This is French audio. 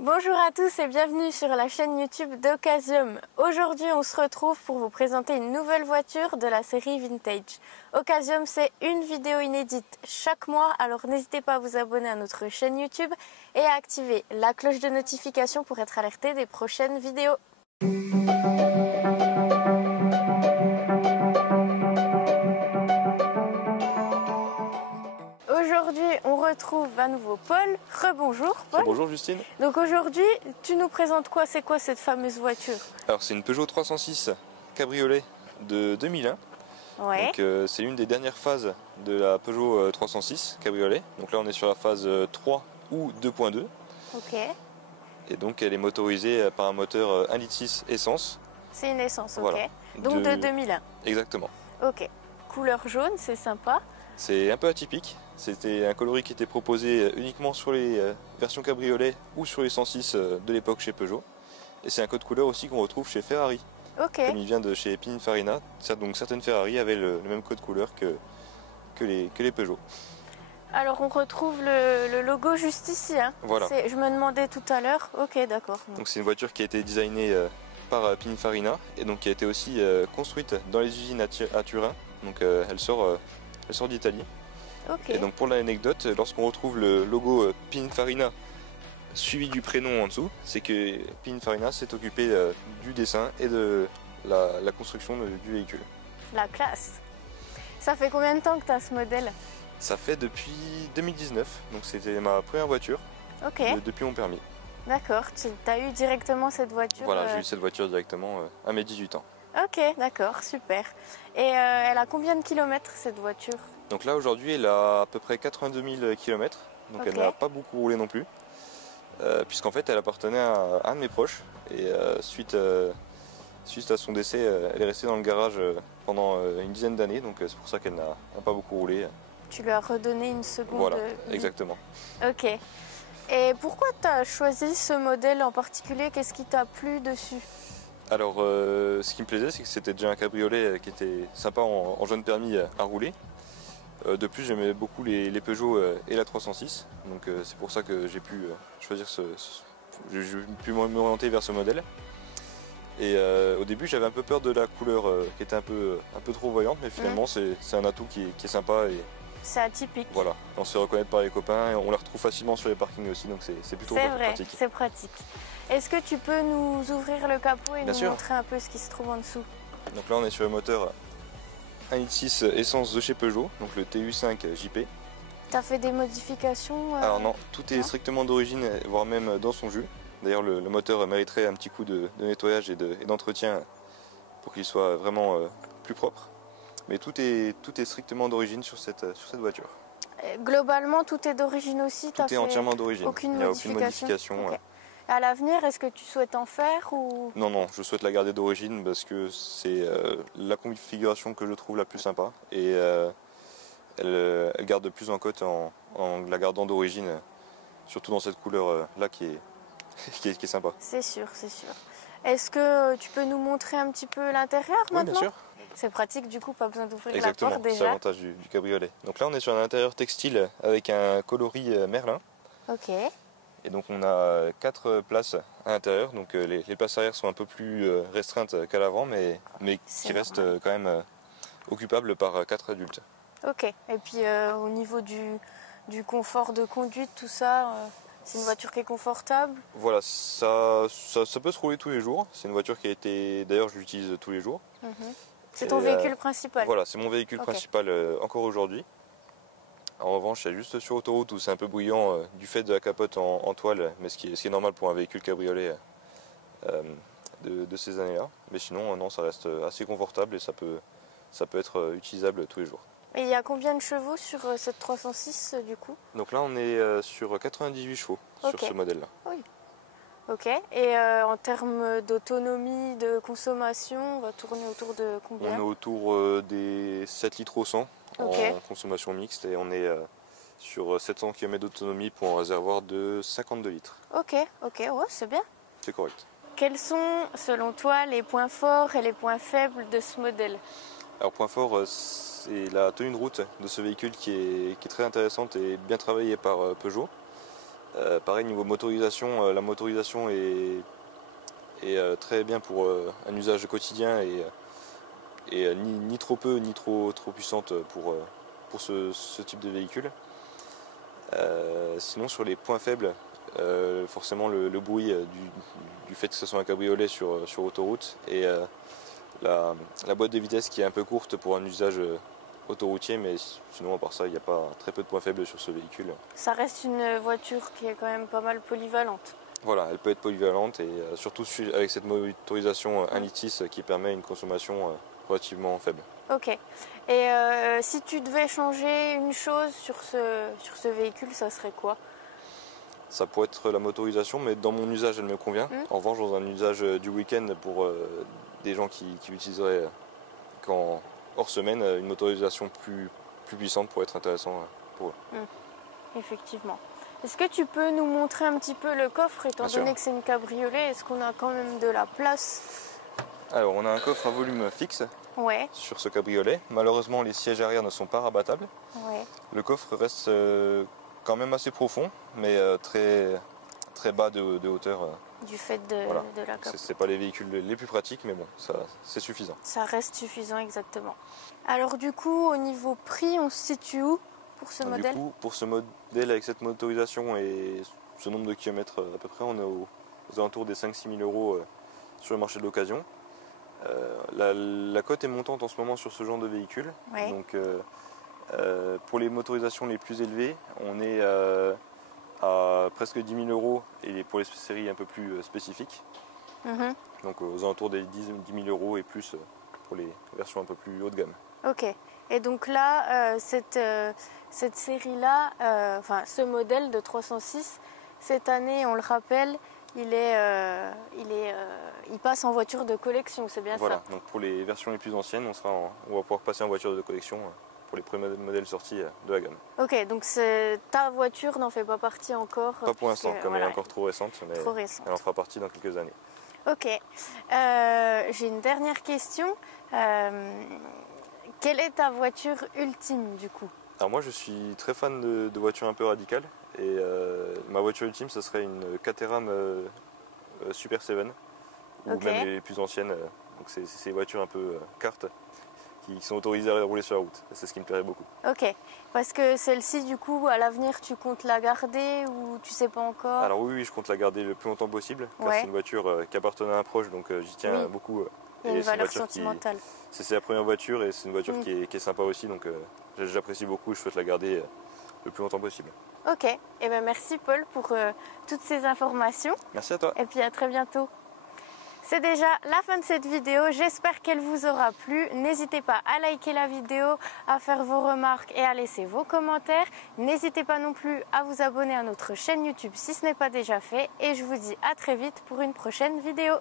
Bonjour à tous et bienvenue sur la chaîne YouTube d'Occasium. Aujourd'hui on se retrouve pour vous présenter une nouvelle voiture de la série Vintage. Occasium, c'est une vidéo inédite chaque mois, alors n'hésitez pas à vous abonner à notre chaîne YouTube et à activer la cloche de notification pour être alerté des prochaines vidéos. Aujourd'hui, on retrouve à nouveau Paul. Rebonjour Paul. Bonjour Justine. Donc aujourd'hui, tu nous présentes quoi? C'est quoi cette fameuse voiture? Alors c'est une Peugeot 306 cabriolet de 2001. Ouais. Donc c'est une des dernières phases de la Peugeot 306 cabriolet. Donc là on est sur la phase 3 ou 2.2. Ok. Et donc elle est motorisée par un moteur 1,6 litre essence. C'est une essence, ok. Voilà. Donc de 2001. Exactement. Ok. Couleur jaune, c'est sympa. C'est un peu atypique. C'était un coloris qui était proposé uniquement sur les versions cabriolet ou sur les 106 de l'époque chez Peugeot. Et c'est un code couleur aussi qu'on retrouve chez Ferrari. Ok. Comme il vient de chez Pininfarina, donc certaines Ferrari avaient le même code couleur que les Peugeot. Alors on retrouve le logo juste ici. Hein. Voilà. Je me demandais tout à l'heure. Ok, d'accord. Donc c'est une voiture qui a été designée par Pininfarina et donc qui a été aussi construite dans les usines à Turin. Donc elle sort d'Italie. Ok. Et donc pour l'anecdote, lorsqu'on retrouve le logo Pininfarina suivi du prénom en dessous, c'est que Pininfarina s'est occupé du dessin et de la construction du véhicule. La classe. Ça fait combien de temps que tu as ce modèle? Ça fait depuis 2019, donc c'était ma première voiture Ok. depuis mon permis. D'accord. Tu as eu directement cette voiture? Voilà, j'ai eu cette voiture directement à mes 18 ans. Ok, d'accord, super. Et elle a combien de kilomètres cette voiture? Donc là aujourd'hui elle a à peu près 82 000 km, donc Ok. elle n'a pas beaucoup roulé non plus, puisqu'en fait elle appartenait à un de mes proches et suite à son décès elle est restée dans le garage pendant une dizaine d'années, donc c'est pour ça qu'elle n'a pas beaucoup roulé. Tu lui as redonné une seconde Voilà, vie. exactement. Ok. Et pourquoi tu as choisi ce modèle en particulier? Qu'est-ce qui t'a plu dessus? Alors ce qui me plaisait c'est que c'était déjà un cabriolet qui était sympa en jeune permis à rouler. De plus j'aimais beaucoup les Peugeot et la 306, donc c'est pour ça que j'ai pu choisir j'ai pu m'orienter vers ce modèle. Et au début j'avais un peu peur de la couleur qui était un peu trop voyante, mais finalement c'est un atout qui est sympa et C'est atypique. voilà, on se fait reconnaître par les copains et on la retrouve facilement sur les parkings aussi, donc c'est plutôt pratique. C'est pratique. Est-ce que tu peux nous ouvrir le capot et Bien nous sûr. montrer un peu ce qui se trouve en dessous? Donc là on est sur le moteur 1,6 litre essence de chez Peugeot, donc le TU5 JP. Tu as fait des modifications? Alors non, tout est non strictement d'origine, voire même dans son jus. D'ailleurs le moteur mériterait un petit coup de nettoyage et d'entretien pour qu'il soit vraiment plus propre. Mais tout est strictement d'origine sur cette voiture. Globalement, tout est d'origine aussi? Tout est entièrement d'origine, aucune il n'y a aucune modification. Ok. À l'avenir, est-ce que tu souhaites en faire ou... Non, je souhaite la garder d'origine parce que c'est la configuration que je trouve la plus sympa. Et elle garde de plus en cote en la gardant d'origine, surtout dans cette couleur là qui est sympa. C'est sûr, c'est sûr. Est-ce que tu peux nous montrer un petit peu l'intérieur Oui, maintenant? bien sûr. C'est pratique, du coup, pas besoin d'ouvrir la Exactement, porte c'est déjà. l'avantage du cabriolet. Donc là on est sur un intérieur textile avec un coloris Merlin. Ok. Et donc on a 4 places à l'intérieur, donc les places arrière sont un peu plus restreintes qu'à l'avant, mais C'est qui restent normal. quand même occupables par 4 adultes. Ok. Et puis au niveau du confort de conduite, tout ça, c'est une voiture qui est confortable? Voilà, ça peut se rouler tous les jours. C'est une voiture qui a été, d'ailleurs je l'utilise tous les jours. C'est Et, ton véhicule principal? Voilà, c'est mon véhicule Ok. principal encore aujourd'hui. En revanche, c'est juste sur autoroute où c'est un peu bruyant du fait de la capote en toile, mais ce qui est normal pour un véhicule cabriolet de ces années-là. Mais sinon, non, ça reste assez confortable et ça peut être utilisable tous les jours. Et il y a combien de chevaux sur cette 306 du coup? Donc là, on est sur 98 chevaux Ok. sur ce modèle-là. Ok. Et en termes d'autonomie, de consommation, on va tourner autour de On combien? est autour des 7 litres au 100 Ok. en consommation mixte et on est sur 700 km d'autonomie pour un réservoir de 52 litres. Ok, ouais, c'est bien. C'est correct. Quels sont, selon toi, les points forts et les points faibles de ce modèle? Alors point fort, c'est la tenue de route de ce véhicule qui est très intéressante et bien travaillée par Peugeot. Pareil, niveau motorisation, la motorisation est très bien pour un usage quotidien et ni trop peu ni trop puissante pour ce type de véhicule. Sinon sur les points faibles, forcément le bruit du fait que ce soit un cabriolet sur autoroute et la boîte de vitesse qui est un peu courte pour un usage autoroutier, mais sinon à part ça il n'y a pas très peu de points faibles sur ce véhicule. Ça reste une voiture qui est quand même pas mal polyvalente. Voilà, elle peut être polyvalente et surtout avec cette motorisation 1,6 litre qui permet une consommation relativement faible. Ok. Et si tu devais changer une chose sur ce véhicule, ça serait quoi? Ça pourrait être la motorisation, mais dans mon usage elle me convient. En revanche, dans un usage du week-end pour des gens qui utiliseraient hors semaine, une motorisation plus puissante pourrait être intéressant pour eux. Effectivement. Est-ce que tu peux nous montrer un petit peu le coffre, étant Bien donné sûr. que c'est une cabriolet? Est-ce qu'on a quand même de la place? Alors on a un coffre à volume fixe Ouais, sur ce cabriolet. Malheureusement les sièges arrière ne sont pas rabattables. ouais. Le coffre reste quand même assez profond, mais très bas de hauteur. Du fait de, Voilà. de la cabriolet. C'est pas les véhicules les plus pratiques, mais bon, c'est suffisant. Ça reste suffisant, exactement. Alors du coup, au niveau prix, on se situe où pour ce modèle? Du coup, pour ce modèle avec cette motorisation et ce nombre de kilomètres à peu près, on est aux alentours des 5-6 000 euros sur le marché de l'occasion. La cote est montante en ce moment sur ce genre de véhicule. Ouais. Donc pour les motorisations les plus élevées, on est à presque 10 000 euros et pour les séries un peu plus spécifiques. Mhm. Donc aux alentours des 10 000 euros et plus pour les versions un peu plus haut de gamme. Ok. Et donc là, cette série-là, enfin ce modèle de 306, cette année, on le rappelle, il passe en voiture de collection, c'est bien Voilà, ça? donc pour les versions les plus anciennes, on va pouvoir passer en voiture de collection pour les premiers modèles sortis de la gamme. Ok, donc ta voiture n'en fait pas partie encore? Pas pour l'instant, comme elle est encore trop récente, mais trop récente. elle en fera partie dans quelques années. Ok. J'ai une dernière question. Quelle est ta voiture ultime du coup? Alors moi je suis très fan de voitures un peu radicales et ma voiture ultime ce serait une Caterham Super 7 ou Ok. même les plus anciennes. Donc c'est ces voitures un peu cartes qui sont autorisées à rouler sur la route. C'est ce qui me plairait beaucoup. Ok, parce que celle-ci du coup à l'avenir tu comptes la garder ou tu sais pas encore? Alors oui, je compte la garder le plus longtemps possible car Ouais. c'est une voiture qui appartenait à un proche donc j'y tiens Oui. beaucoup. Il y a une c'est valeur voiture sentimentale. c'est la première voiture et c'est une voiture qui est sympa aussi donc j'apprécie beaucoup et je souhaite la garder le plus longtemps possible. Ok, et ben merci Paul pour toutes ces informations Merci à toi. et puis à très bientôt. C'est déjà la fin de cette vidéo, j'espère qu'elle vous aura plu. N'hésitez pas à liker la vidéo, à faire vos remarques et à laisser vos commentaires. N'hésitez pas non plus à vous abonner à notre chaîne YouTube si ce n'est pas déjà fait. Et je vous dis à très vite pour une prochaine vidéo.